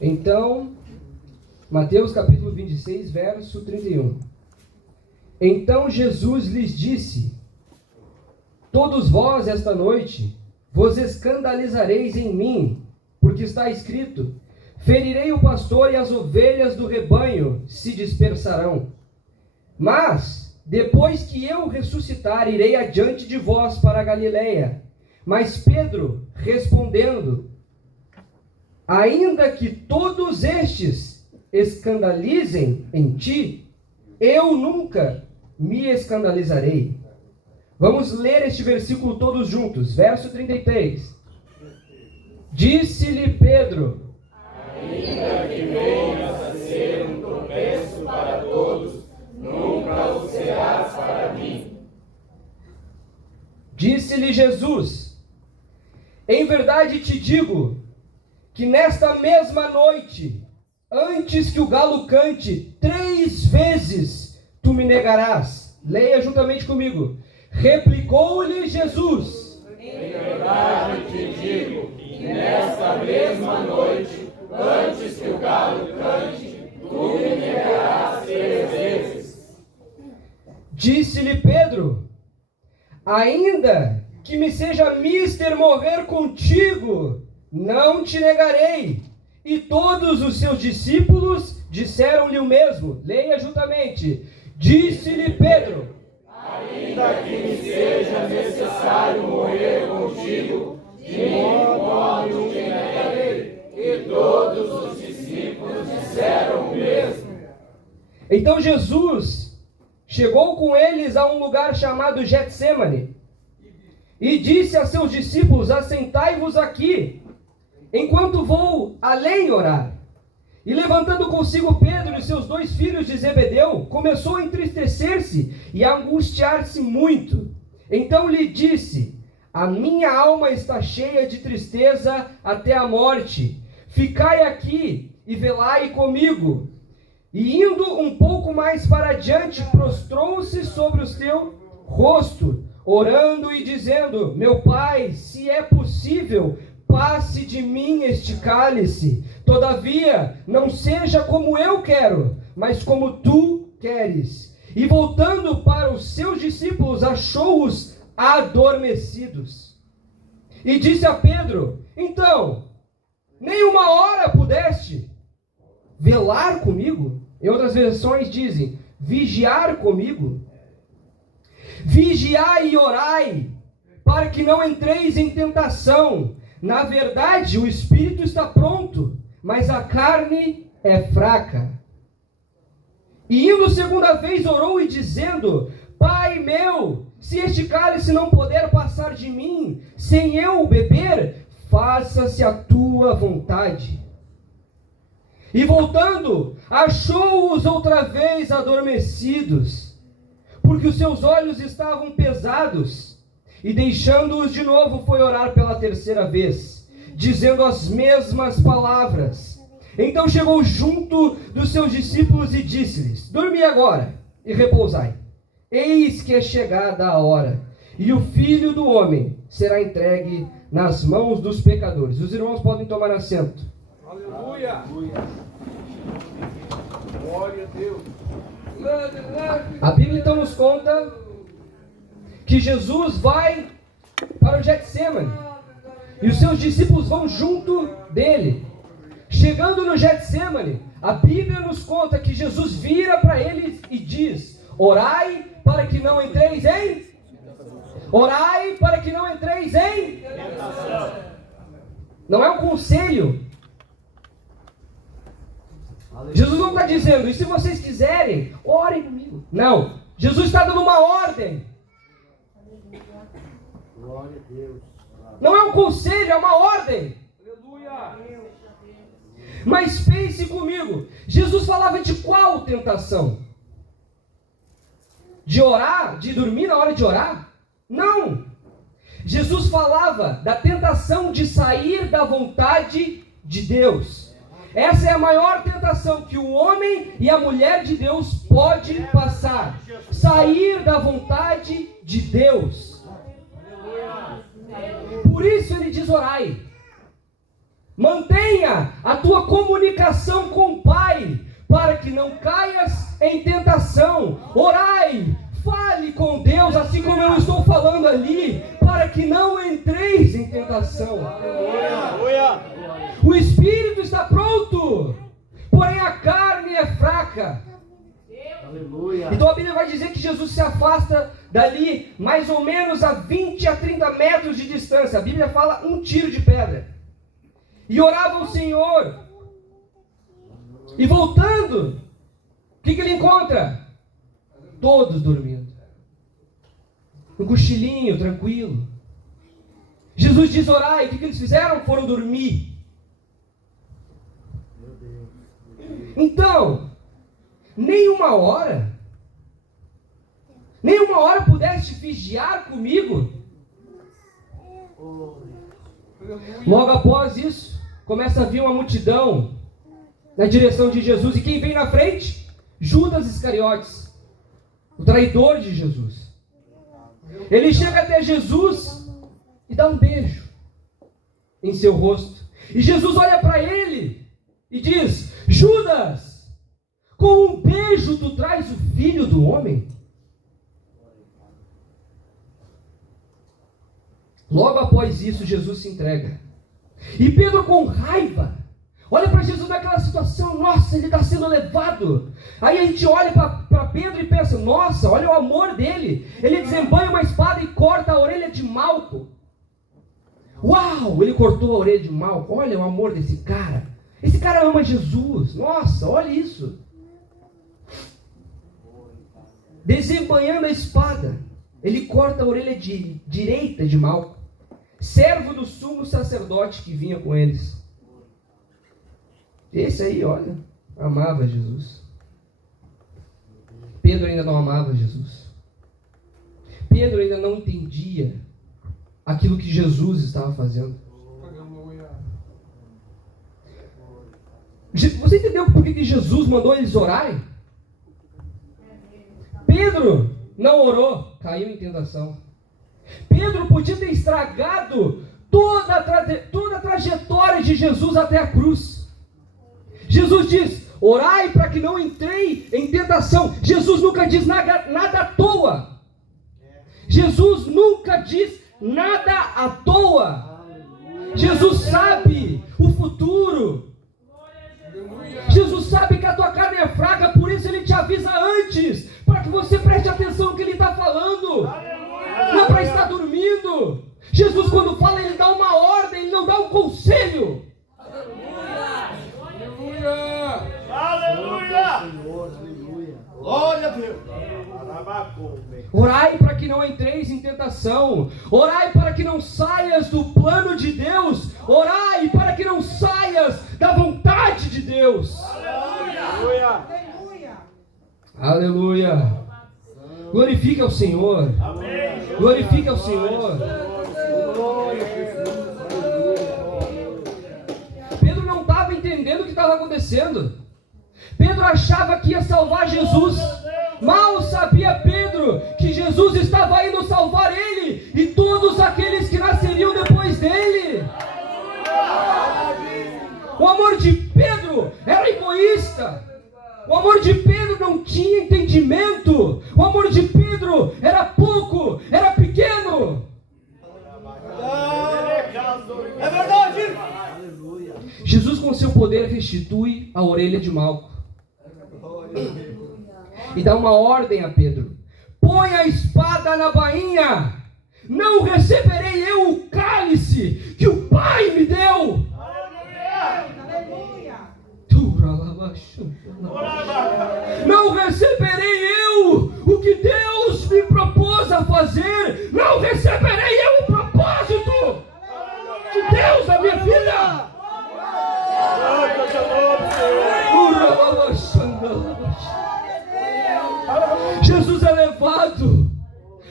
Então, Mateus capítulo 26, verso 31. Então Jesus lhes disse: todos vós esta noite vos escandalizareis em mim, porque está escrito: ferirei o pastor e as ovelhas do rebanho se dispersarão. Mas, depois que eu ressuscitar, irei adiante de vós para a Galileia. Mas Pedro, respondendo: ainda que todos estes escandalizem em ti, eu nunca me escandalizarei. Vamos ler este versículo todos juntos. Verso 33. Disse-lhe Pedro: ainda que venhas a ser um tropeço para todos, nunca o serás para mim. Disse-lhe Jesus: em verdade te digo, que nesta mesma noite, antes que o galo cante 3 vezes, tu me negarás. Leia juntamente comigo. Replicou-lhe Jesus: em verdade te digo, que nesta mesma noite, antes que o galo cante, tu me negarás 3 vezes. Disse-lhe Pedro: ainda que me seja mister morrer contigo, não te negarei. E todos os seus discípulos disseram-lhe o mesmo. Leia juntamente. Disse-lhe Pedro: ainda que me seja necessário morrer contigo, de nenhum modo te negarei. E todos os discípulos disseram o mesmo. Então Jesus chegou com eles a um lugar chamado Getsêmani e disse a seus discípulos: assentai-vos aqui, enquanto vou além orar. E levantando consigo Pedro e seus 2 filhos de Zebedeu, começou a entristecer-se e a angustiar-se muito. Então lhe disse: a minha alma está cheia de tristeza até a morte. Ficai aqui e velai comigo. E indo um pouco mais para adiante, prostrou-se sobre o seu rosto, orando e dizendo: meu Pai, se é possível, passe de mim este cálice. Todavia, não seja como eu quero, mas como tu queres. E voltando para os seus discípulos, achou-os adormecidos. E disse a Pedro: então, nem uma hora pudeste velar comigo? Em outras versões dizem: vigiar comigo. Vigiai e orai, para que não entreis em tentação. Na verdade, o espírito está pronto, mas a carne é fraca. E indo 2ª vez, orou e dizendo: Pai meu, se este cálice não puder passar de mim, sem eu o beber, faça-se a tua vontade. E voltando, achou-os outra vez adormecidos, porque os seus olhos estavam pesados. E deixando-os de novo, foi orar pela 3ª vez, dizendo as mesmas palavras. Então chegou junto dos seus discípulos e disse-lhes: dormi agora e repousai. Eis que é chegada a hora, e o Filho do Homem será entregue nas mãos dos pecadores. Os irmãos podem tomar assento. Aleluia! Glória a Deus! A Bíblia então nos conta que Jesus vai para o Getsêmani e os seus discípulos vão junto dele. Chegando no Getsêmani, a Bíblia nos conta que Jesus vira para eles e diz: orai para que não entreis em... Orai para que não entreis em... Não é um conselho. Jesus não está dizendo: e se vocês quiserem, orem comigo. Não. Jesus está dando uma ordem. Glória a Deus! Não é um conselho, é uma ordem. Aleluia! Mas pense comigo, Jesus falava de qual tentação? De orar? De dormir na hora de orar? Não! Jesus falava da tentação de sair da vontade de Deus. Essa é a maior tentação que o homem e a mulher de Deus pode passar. Sair da vontade de Deus. Por isso ele diz: orai. Mantenha mantenha a tua comunicação com o Pai, para que não caias em tentação. Orai, fale com Deus, assim como eu estou falando ali, para que não entreis em tentação. O espírito está pronto, porém a carne é fraca. Então a Bíblia vai dizer que Jesus se afasta dali mais ou menos a 20 a 30 metros de distância. A Bíblia fala um tiro de pedra. E orava ao Senhor. E voltando, o que ele encontra? Todos dormindo. Um cochilinho, tranquilo. Jesus diz orar, e o que eles fizeram? Foram dormir. Então, nem uma hora pudeste vigiar comigo? Logo após isso, começa a vir uma multidão na direção de Jesus. E quem vem na frente? Judas Iscariotes, o traidor de Jesus. Ele chega até Jesus e dá um beijo em seu rosto. E Jesus olha para ele e diz: Judas, com um beijo tu traz o Filho do Homem? Logo após isso, Jesus se entrega. E Pedro, com raiva, olha para Jesus naquela situação. Nossa, ele está sendo levado. Aí a gente olha para Pedro e pensa: nossa, olha o amor dele. Ele desembanha uma espada e corta a orelha de Malco. Uau, ele cortou a orelha de Malco. Olha o amor desse cara. Esse cara ama Jesus. Nossa, olha isso. Desembanhando a espada, ele corta a orelha direita de Malco, servo do sumo sacerdote que vinha com eles. Esse aí, olha, amava Jesus. Pedro ainda não amava Jesus. Pedro ainda não entendia aquilo que Jesus estava fazendo. Você entendeu por que Jesus mandou eles orarem? Pedro não orou, caiu em tentação. Pedro podia ter estragado toda a trajetória de Jesus até a cruz. Jesus diz: orai para que não entrei em tentação. Jesus nunca diz nada à toa. Jesus nunca diz nada à toa. Jesus sabe o futuro. Jesus sabe que a tua carne é fraca, por isso ele te avisa antes, para que você preste atenção no que ele está falando. Não é para estar dormindo. Jesus, quando fala, ele dá uma ordem, ele não dá um conselho. Aleluia! Glória a Deus! Orai para que não entreis em tentação. Orai para que não saias do plano de Deus. Orai para que não saias da vontade de Deus. Aleluia! Aleluia! Glorifique ao Senhor. Glorifique ao Senhor. Pedro não estava entendendo o que estava acontecendo. Pedro achava que ia salvar Jesus. Mal sabia Pedro que Jesus estava indo salvar ele e todos aqueles que nasceriam depois dele. O amor de Pedro era egoísta. O amor de Pedro não tinha entendimento. O amor de Pedro era pouco, era pequeno. É verdade! Jesus, com seu poder, restitui a orelha de Malco e dá uma ordem a Pedro: põe a espada na bainha. Não receberei eu o cálice que o Pai me deu. Não receberei eu o que Deus me propôs a fazer. Não receberei eu o propósito de Deus na minha vida. Jesus é levado,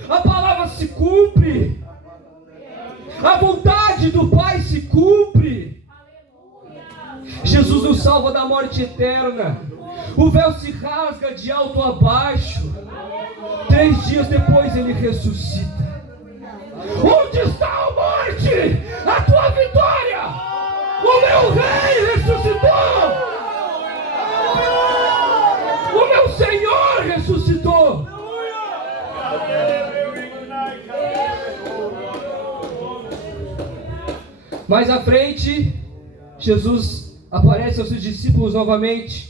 a palavra se cumpre, a vontade do Pai se cumpre. Jesus nos salva da morte eterna. O véu se rasga de alto a baixo. 3 dias depois ele ressuscita. Onde está a morte? A tua vitória? O meu Rei ressuscitou! O meu Senhor ressuscitou! Mais à frente, Jesus aparece aos seus discípulos novamente.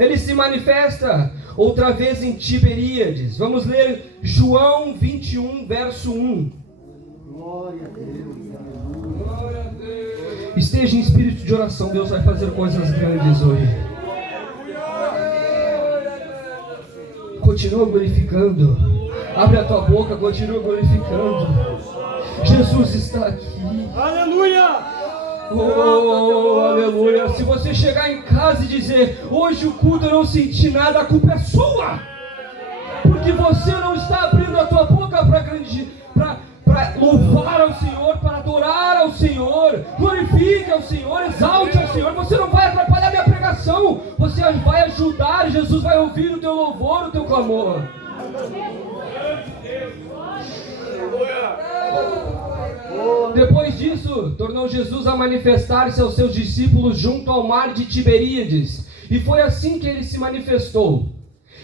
Ele se manifesta outra vez em Tiberíades. Vamos ler João 21, verso 1. Glória a Deus. Esteja em espírito de oração, Deus vai fazer coisas grandes hoje. Continua glorificando. Abre a tua boca, continua glorificando. Jesus está aqui. Aleluia! Oh, aleluia. Se você chegar em casa e dizer: hoje o culto eu não senti nada, a culpa é sua. Porque você não está abrindo a tua boca para louvar ao Senhor, para adorar ao Senhor. Glorifique ao Senhor, exalte ao Senhor. Você não vai atrapalhar minha pregação. Você vai ajudar. Jesus vai ouvir o teu louvor, o teu clamor. Depois disso, tornou Jesus a manifestar-se aos seus discípulos junto ao mar de Tiberíades. E foi assim que ele se manifestou.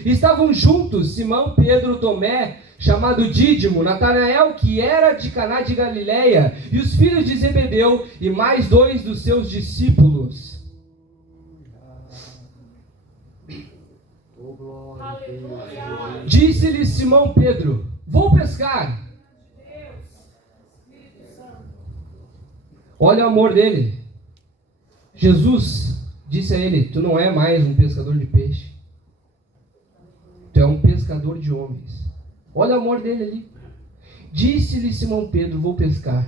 Estavam juntos Simão, Pedro, Tomé, chamado Dídimo, Natanael, que era de Caná de Galileia, e os filhos de Zebedeu, e mais 2 dos seus discípulos. Disse-lhe Simão Pedro: vou pescar. Olha o amor dele. Jesus disse a ele: tu não é mais um pescador de peixe, tu é um pescador de homens. Olha o amor dele ali. Disse-lhe Simão Pedro: vou pescar.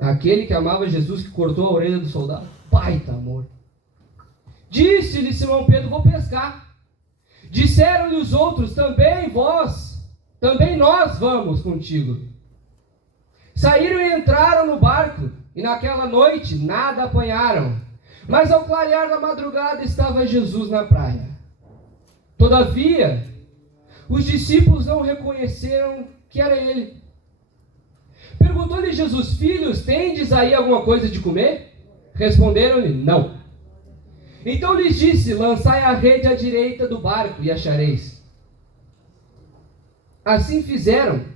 Aquele que amava Jesus, que cortou a orelha do soldado. Baita amor. Disse-lhe Simão Pedro: vou pescar. Disseram-lhe os outros: também nós vamos contigo. Saíram e entraram no barco, e naquela noite nada apanharam. Mas ao clarear da madrugada estava Jesus na praia. Todavia, os discípulos não reconheceram que era ele. Perguntou-lhe Jesus: filhos, tendes aí alguma coisa de comer? Responderam-lhe: não. Então lhes disse: lançai a rede à direita do barco e achareis. Assim fizeram,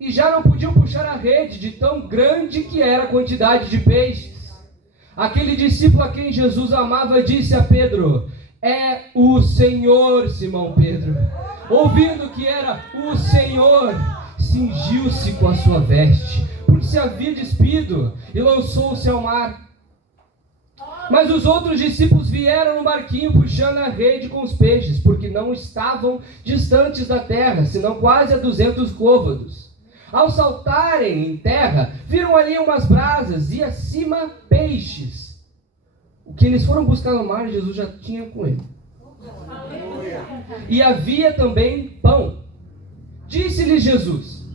e já não podiam puxar a rede de tão grande que era a quantidade de peixes. Aquele discípulo a quem Jesus amava disse a Pedro: é o Senhor. Simão Pedro, ouvindo que era o Senhor, cingiu-se com a sua veste, porque se havia despido, e lançou-se ao mar. Mas os outros discípulos vieram no barquinho puxando a rede com os peixes, porque não estavam distantes da terra, senão quase a 200 côvados. Ao saltarem em terra, viram ali umas brasas e acima peixes. O que eles foram buscar no mar, Jesus já tinha com ele. E havia também pão. Disse-lhes Jesus: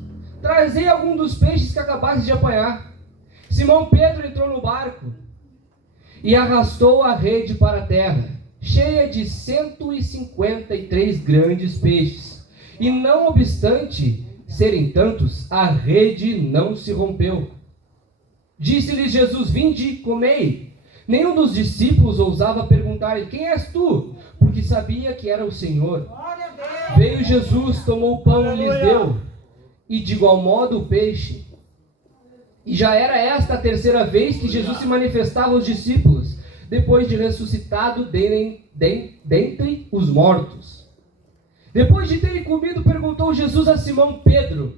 trazei algum dos peixes que acabaste de apanhar. Simão Pedro entrou no barco e arrastou a rede para a terra, cheia de 153 grandes peixes. E não obstante serem tantos, a rede não se rompeu. Disse-lhes Jesus: vinde, comei. Nenhum dos discípulos ousava perguntar-lhe: quem és tu? Porque sabia que era o Senhor. Veio Jesus, tomou o pão e lhes deu, e de igual modo o peixe. E já era esta a terceira vez que Jesus se manifestava aos discípulos, depois de ressuscitado dentre os mortos. Depois de terem comido, perguntou Jesus a Simão Pedro: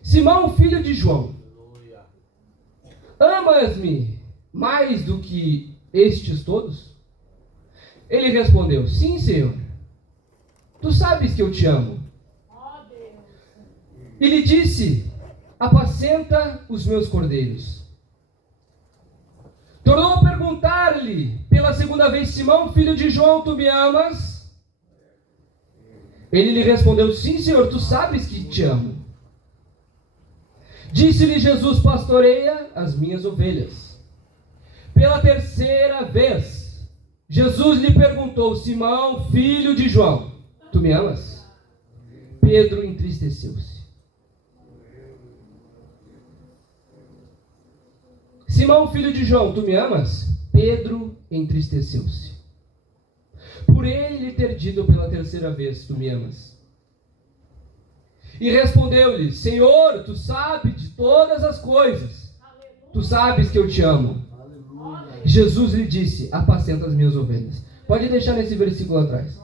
Simão, filho de João, amas-me mais do que estes todos? Ele respondeu: sim, Senhor, tu sabes que eu te amo. E lhe disse: apacenta os meus cordeiros. Tornou a perguntar-lhe pela segunda vez: Simão, filho de João, tu me amas? Ele lhe respondeu: sim, Senhor, tu sabes que te amo. Disse-lhe Jesus: pastoreia as minhas ovelhas. Pela terceira vez, Jesus lhe perguntou: Simão, filho de João, tu me amas? Pedro entristeceu-se Simão, filho de João, tu me amas? Pedro entristeceu-se por ele lhe ter dito pela terceira vez, tu me amas. E respondeu-lhe, Senhor, tu sabes de todas as coisas. Tu sabes que eu te amo. Jesus lhe disse, apacenta as minhas ovelhas. Pode deixar nesse versículo atrás.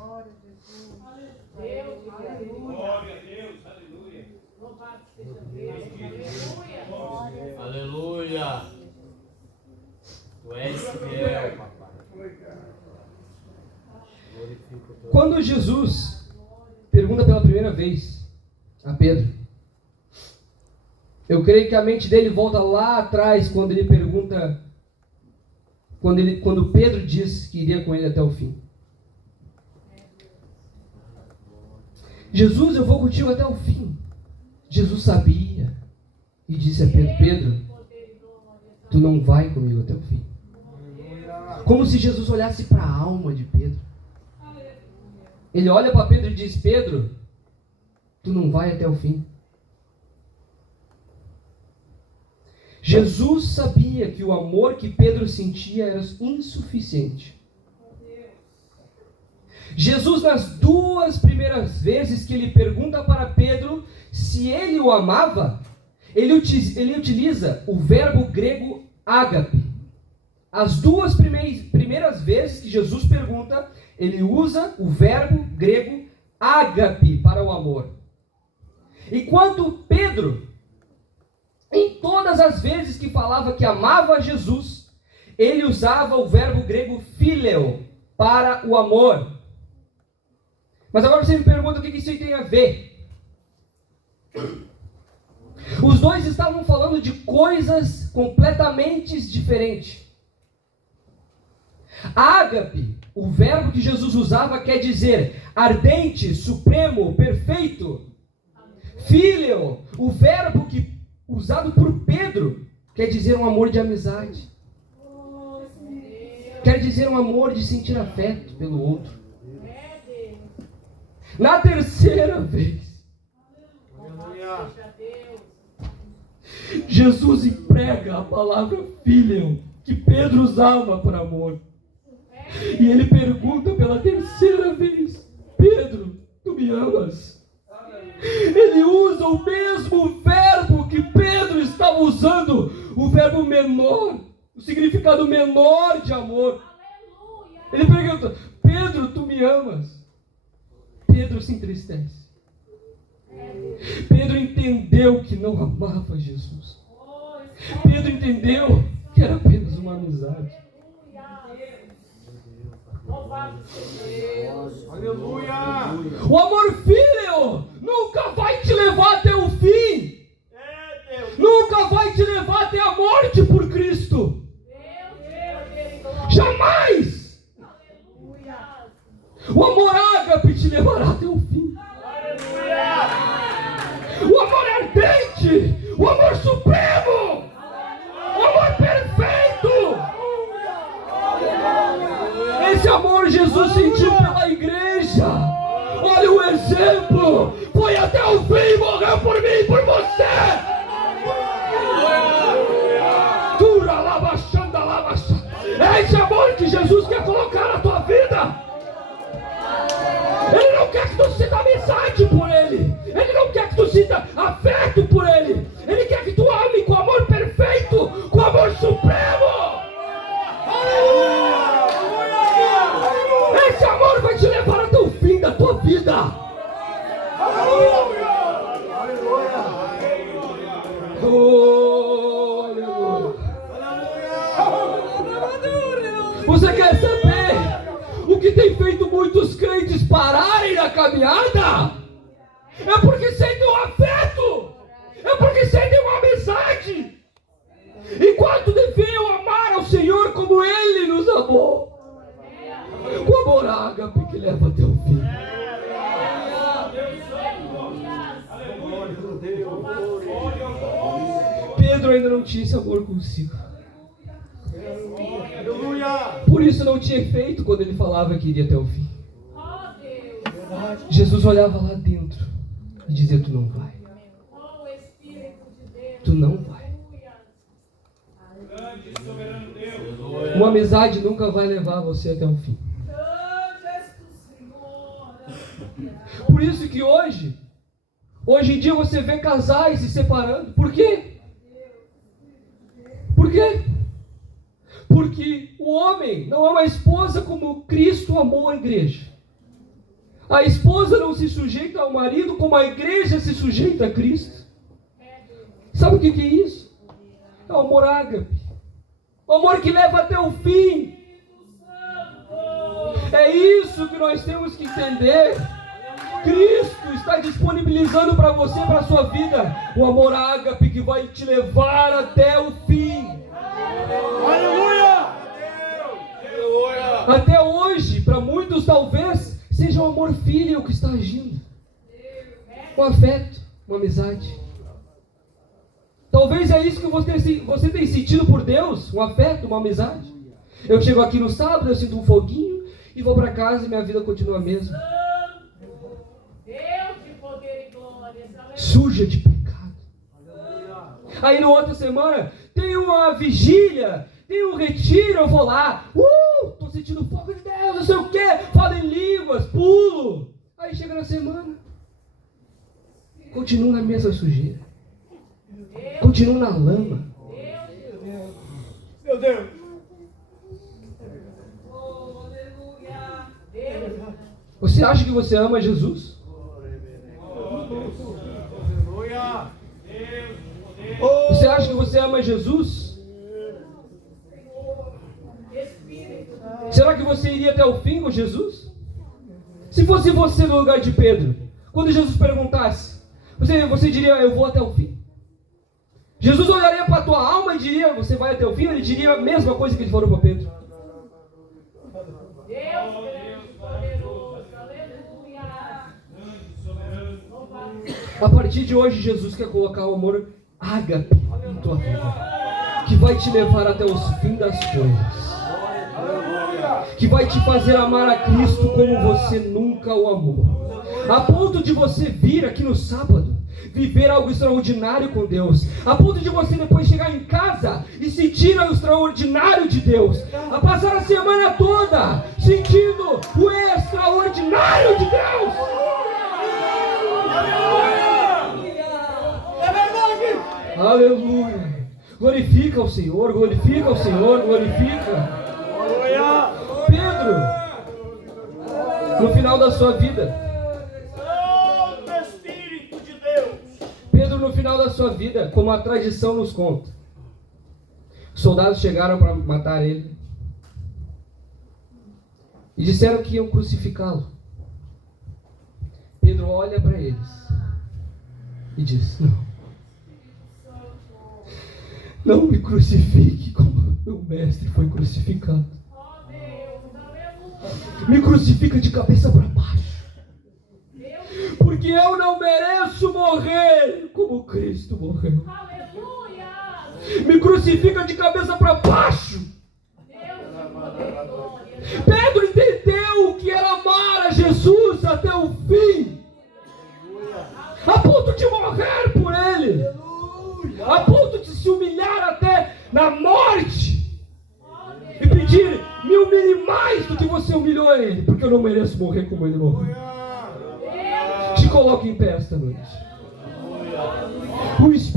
Aleluia. Tu és fiel, papai. Quando Jesus pergunta pela primeira vez a Pedro, eu creio que a mente dele volta lá atrás quando ele pergunta, quando Pedro diz que iria com ele até o fim. Jesus, eu vou contigo até o fim. Jesus sabia e disse a Pedro, Pedro, tu não vai comigo até o fim. Como se Jesus olhasse para a alma de Pedro. Ele olha para Pedro e diz, Pedro, tu não vai até o fim. Jesus sabia que o amor que Pedro sentia era insuficiente. Jesus, nas duas primeiras vezes que ele pergunta para Pedro se ele o amava, ele utiliza o verbo grego ágape. As duas primeiras vezes que Jesus pergunta, ele usa o verbo grego ágape para o amor. Enquanto Pedro, em todas as vezes que falava que amava Jesus, ele usava o verbo grego phileo para o amor. Mas agora você me pergunta o que isso aí tem a ver. Os dois estavam falando de coisas completamente diferentes. Ágape, o verbo que Jesus usava, quer dizer ardente, supremo, perfeito. Phileo, o verbo usado por Pedro, quer dizer um amor de amizade. Quer dizer um amor de sentir afeto pelo outro. Na terceira vez, Jesus emprega a palavra phileo, que Pedro usava para amor. E ele pergunta pela terceira vez, Pedro, tu me amas? Ele usa o mesmo verbo que Pedro estava usando, o verbo menor, o significado menor de amor. Ele pergunta, Pedro, tu me amas? Pedro se entristece. Pedro entendeu que não amava Jesus. Pedro entendeu que era apenas uma amizade. Aleluia! O amor filho nunca vai te levar até o fim. Nunca vai te levar até a morte por Cristo. Jamais! O amor ágape te levará até o fim. O amor ardente, o amor supremo, o amor perfeito. Esse amor Jesus sentiu pela igreja. Olha o exemplo. Foi até o fim e morreu por mim e por você. Dura lava, xanda lava. É esse amor que Jesus quer colocar na tua vida. Ele não quer que tu sinta amizade por Ele. Ele não quer que tu sinta afeto por Ele. Ele quer que tu ame com amor perfeito, com amor supremo. Esse amor vai te levar até o fim da tua vida. Oh, aleluia. Você quer saber o que tem feito muitos crentes pararem na caminhada? É porque sentem um afeto. É porque sentem uma amizade. Enquanto deviam amar ao Senhor como Ele nos amou. O amor ágape que leva até o fim. Pedro ainda não tinha esse amor consigo. Por isso não tinha efeito quando ele falava que iria até o fim. Jesus olhava lá dentro e dizia, tu não vai. Tu não vai. Uma amizade nunca vai levar você até o fim. Por isso que hoje em dia você vê casais se separando. Por quê? Por quê? Porque o homem não ama a esposa como Cristo amou a igreja. A esposa não se sujeita ao marido como a igreja se sujeita a Cristo. Sabe o que é isso? É o amor ágape. O amor que leva até o fim. É isso que nós temos que entender. Cristo está disponibilizando para você, para a sua vida, o amor ágape que vai te levar até o fim. Aleluia! Até hoje, para muitos talvez, seja o amor filial que está agindo. Um afeto, uma amizade. Talvez é isso que você tem sentido por Deus, um afeto, uma amizade. Eu chego aqui no sábado, eu sinto um foguinho e vou para casa e minha vida continua a mesma. Suja de pecado. Aí na outra semana tem uma vigília, tem um retiro, eu vou lá, tô sentindo o fogo de Deus, não sei o que, falo em línguas, pulo. Aí chega na semana, continuo na mesma sujeira, continuo na lama. Meu Deus! Você acha que você ama Jesus? Você acha que você ama Jesus? Será que você iria até o fim com Jesus? Se fosse você no lugar de Pedro, quando Jesus perguntasse, você diria, eu vou até o fim? Jesus olharia para a tua alma e diria, você vai até o fim? Ele diria a mesma coisa que ele falou para Pedro. A partir de hoje, Jesus quer colocar o amor ágape em tua vida, que vai te levar até os fins das coisas, que vai te fazer amar a Cristo como você nunca o amou, a ponto de você vir aqui no sábado, viver algo extraordinário com Deus, a ponto de você depois chegar em casa e sentir o extraordinário de Deus, a passar a semana toda sentindo o extraordinário de Deus. Aleluia! Glorifica o Senhor, glorifica o Senhor, glorifica. Pedro, no final da sua vida, Espírito de Deus! Pedro, no final da sua vida, como a tradição nos conta, os soldados chegaram para matar ele e disseram que iam crucificá-lo. Pedro olha para eles e diz: não me crucifique como meu mestre foi crucificado. Me crucifica de cabeça para baixo, porque eu não mereço morrer como Cristo morreu. Me crucifica de cabeça para baixo. Pedro entendeu o que era amar a Jesus até o fim, a ponto de morrer por ele, a ponto de se humilhar até na morte e pedir: me humilhe mais do que você humilhou ele, porque eu não mereço morrer como ele morreu. Te coloque em pé esta noite. O Espírito